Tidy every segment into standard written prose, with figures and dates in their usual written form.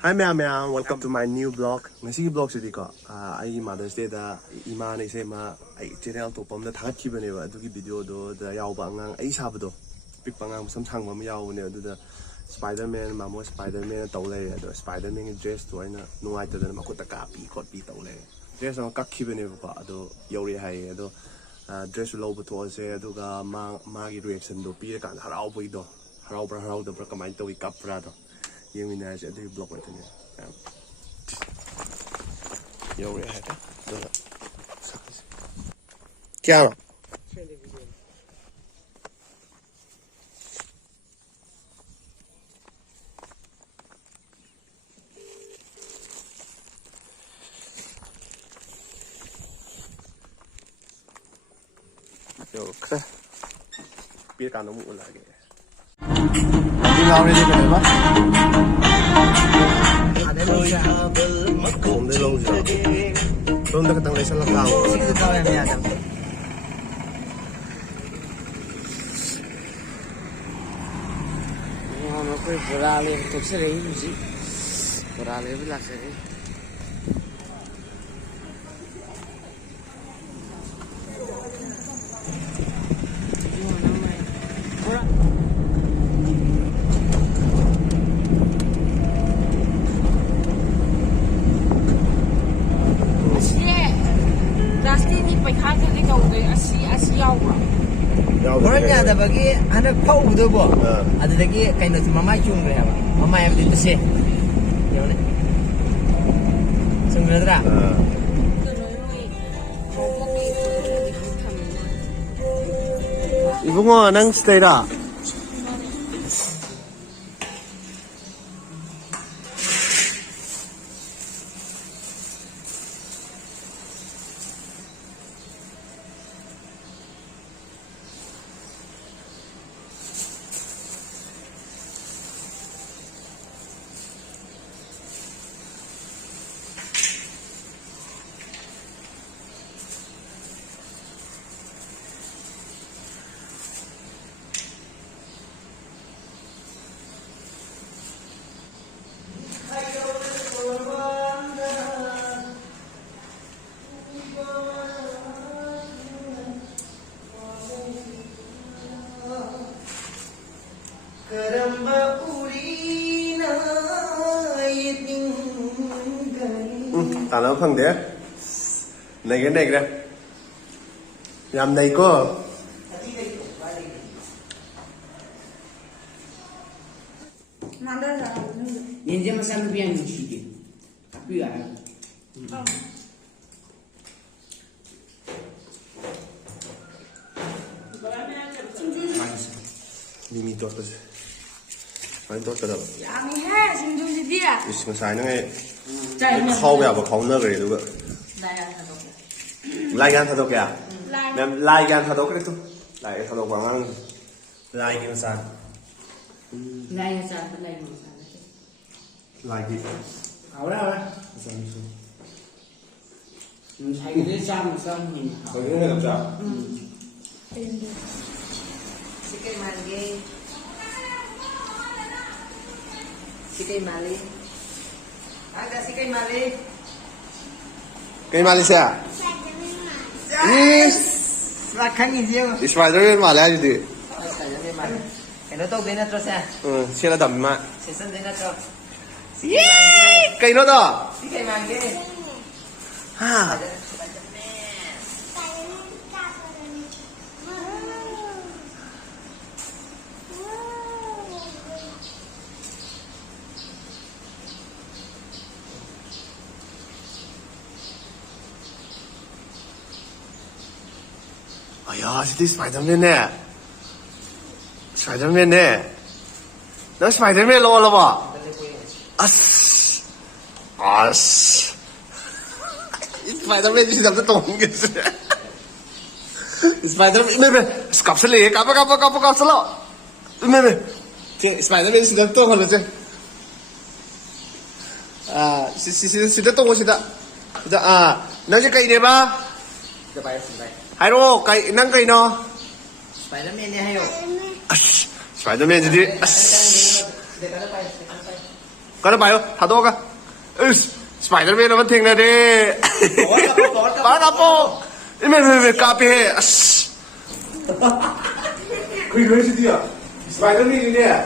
Hi ma'am, welcome to my new vlog. Ngasi vlog sidi ko. Ai Mother's Day da ima na ise ma ai channel to pam da thagat khibane ba adugi video do da yaw ba ngang ai sabado. Pik pa ngang sam thang ba ma yaw ne adu da Spider-Man mamo Spider-Man taw le adu Spider-Man dress to aina nuai ta da ma ko ta ka pi khot pi taw le. Dress ma kak khibane ba adu yori hai adu dress lo ba to se adu ga ma gi reaction do pi ka harau boi do. Harau da bra kamai to wi kap ra do. Yang ini aja di blog itu nih. Ya udah ada. क्या Yo, kira biar kan nemu lagi. Nanti ngawin dia berapa? Không thấy lâu rồi. Hôm nay cái tăng này sẽ là cao. Xin được cao em nhà chẳng. Nó phải ra lên thuộc sẽ đấy gì? Ra lên với lạc sẽ đấy. Orang ni ada bagi anak kau betul bo. Ada lagi kain itu mama cung le apa. Mama yang itu sih. Yang mana? Sungguh tak? Ibu ngah nang stay dah. Tao nói không thế này cái này kìa làm này cô Ini dia masa lebih yang sedikit, tapi ya. Mimi tốt rồi, anh tốt rồi. Dạ mi ha, xin chú gì đi à? Iseng sai nó nghe, khâu bèo và khâu nơ cái đúng không? Lai gan thật đâu kìa? Mẹ lai gan thật đâu cái đấy thôi, lai thật đâu quảng ăn, lai gan sao? Lai sao? Lai sao? Lai gì? Hảo đâu đấy? Mình thấy cái đấy xong mình. Có những người làm sao? Sikay mali. Sikay mali. Ada sikay mali. Kay Malaysia? Yes. Rakan ini dia. Spider-Man Malaysia jadi. Spider-Man mali. Kalau tahu dia nak terus ya? Siapa dah mak? Season dia nak terus. Kay nó đó. Sikay mali. Ha. Ayah, itu Spider-Man ni. Spider-Man ni. Nak Spider-Man lawa lawa. As. Spider-Man jadi dapat tolong gitu. Spider-Man, me, kapsel ni, kapsel lo. Me, Spider-Man sudah tolong kalau je. Sudah tolong sudah. Nak je kain ni ba? Kita bayar sendiri. Hairu, kay nang kay no? Spider-Man niya hayo. Spider-Man jadi. Có nó bài không? Thả to cả. Spider-Man nó vẫn thình này đi. Có nó po. Mày copy he. Quỳ lên chứ đi à? Spider-Man đi nè.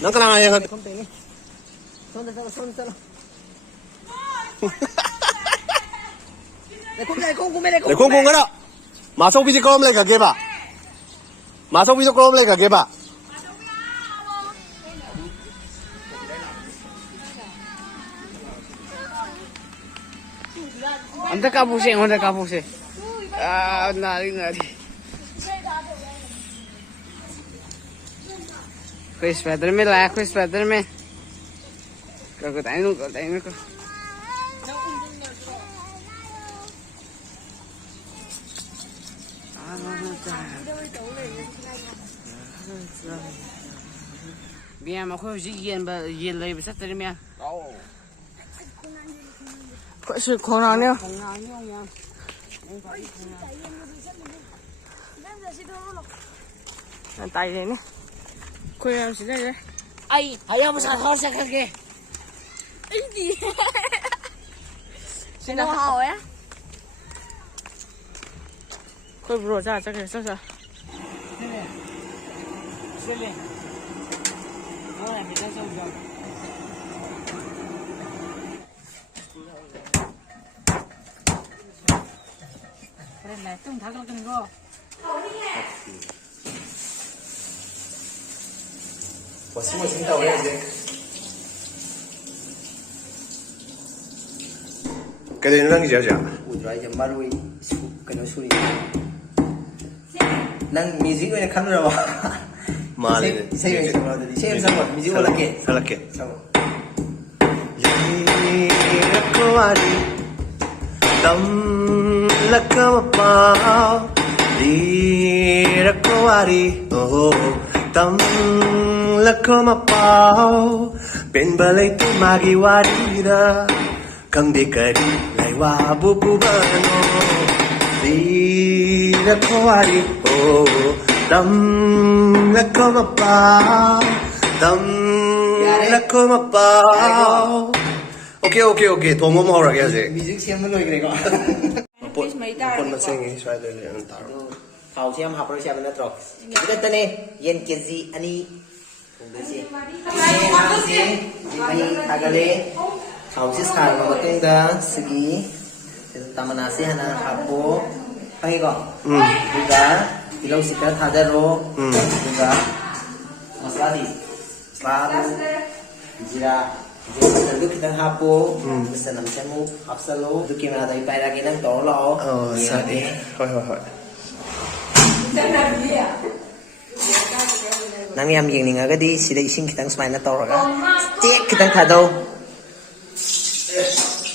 Nó cái nào vậy? Không tiền. Xong rồi. Để không mày Để không cái đó. Mà xong video call lên cả kia bà. Mà xong video call lên cả kia bà. Anda kapuse. Ah, nari. Koई sweater में लाया कोई sweater में. Kau tanya ko. Biar mà khôi gì yên lấy sắt tới mẹ. Có sự khó nào nữa? Tay này nè. Khôi làm gì đây? Ai em sao khó sao cái kia? Cái gì? Xin đâu hỏi á? Khôi bro ra chắc cái sao? Xin đi. Rồi mình sẽ xong rồi. Keren lah, tung thắc lo kena go. Masing-masing tahu ya, Jack. Cái này nó đang gì vậy? Udrai jambarui, kena suri. Nang music ko yung kamera ba? Mali. Same sama. Music wala ke. Halake. Sama. Rakwari Tam lakamapao Rakwari Oh Tam lakamapao Penbalay tumagiwari da Kang di kari Laywa bububano Rakwari Oh Tam lakamapao Tam lakamapao Okay. Tomo mo hora kaya sih. Music siam mo loy ko. Pon masing soal dari antar. Thau siam hapro siam na tro. Kita tane yen kg ani. Kungdesi. Ini tagale. Thau si sar ma matung da sigi. Tamanasi hana hapo. Pangi ko. Juga ilaw sikar thadaro. Juga masala di. Baru jira Dulu kita hapo, basta nam semu hapsalo. Dulu kita ada ipai lagi nang tolo. Oh, sadi. Hoi. Nang yam yang ninga gadi sida ising kita sumai na tolo ka. Cek kita thado.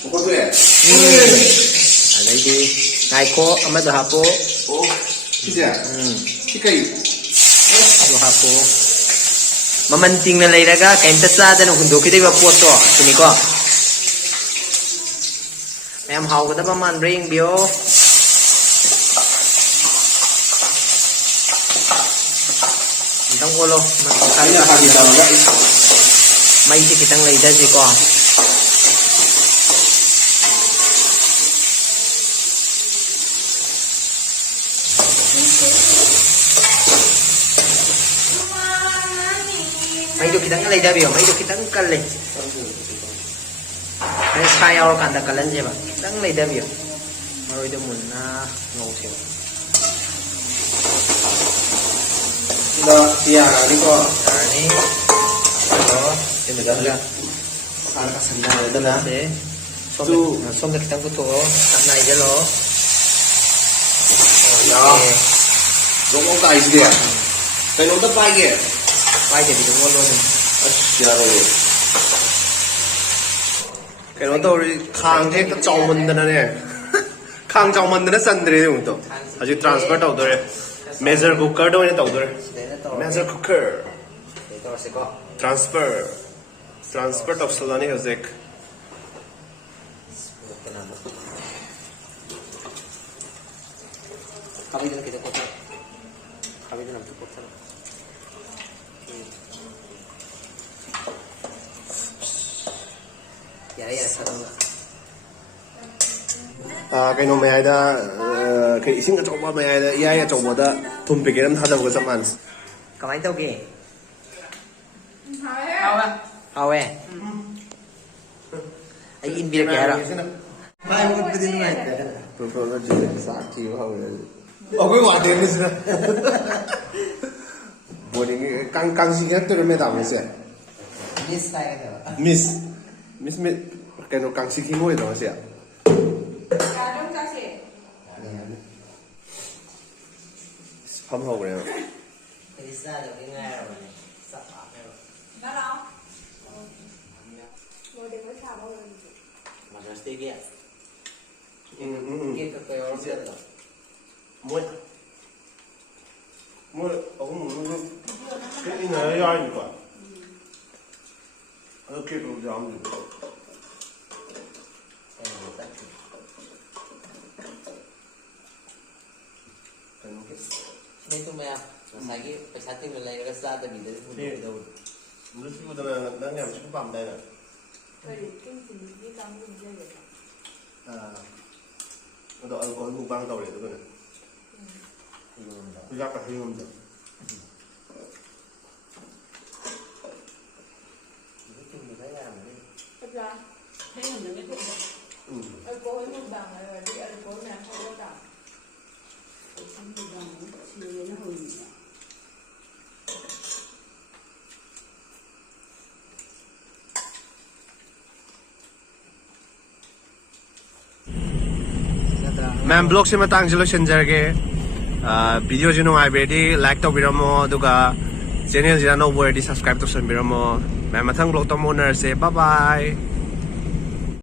Bukan tu ya? Ada di naiko ama do hapo. Oh, tidak. Tikai. Do hapo. Mamanting na layraga kainta sada no hundo kita ba poto sini ko. Mayam haw ko da ba man bring bio. Itang ulo Kaya pagi tahu tak? may si kitang layda si ko. May do kitang layda bio, may do kitang kalle. Ay sayang orang kanda kalan je ba. Kitang layda bio. Maroy do mun na ngau siya. Dah siang ni ko. Ini ano, Dah. Akan kasanda dah na. kasi som na kitang kuto, tanay jalo. Ya. Rokok ka is dia. Kayo dah pagi. Ay jadi do wolo ni. Asyaro. Kayo dah khang thek ta chong mun da na ne. Khang chong mun da na san dre yung to. Aji transfer tau dore. Measure cooker do ne tau dore. Measure cooker. Ito si ko. Transfer tau salani hazek. 가위는 계속 꽂혀. 가위는 엄청 꽂혀. 야래 사는 kayno mayayda kay ising achauba mayayda iyay achaubada thum packet am thadabaga chap man Kamay tauge? Hawe. Ay inbira kaya ra. May mo pwede naman ka. Professor ji sakti hawe okay wate ni sina boarding kang sing actor me da me se Miss tayo daw. miss me kayno kang sing mo ito siya Hâm hậu này Thì ra được cái nghe rồi này. Sắp ảo này rồi. Nó đâu? Ngồi đừng có xào bao giờ. Mà nó stay kia. Kia cái áo riêng rồi. Muối ông muốn cái này ai nhỉ quả cái đồ giòn gì Nên tụi mày ngày cái phải sát tiền này cái ra tại vì đấy không được đâu. nó chú ta là đang làm chú bằm đây nè Rồi thì cái gì đi cắm mình chơi vậy? nó đợi có một băng tàu để tôi này tôi ra cả hình rồi Thật ra thấy mình được cái chuyện ơi cố ấy một bằng rồi đi ơi cố này không có cả không được bằng chiều nó hừng ma'am blog से मतंग चलो संजरगे video जो नुआई बेडी like तो बिरमो दुगा channel जिना no Verde subscribe तो सन बिरमो ma'am मथंग blog तो मोनर से bye bye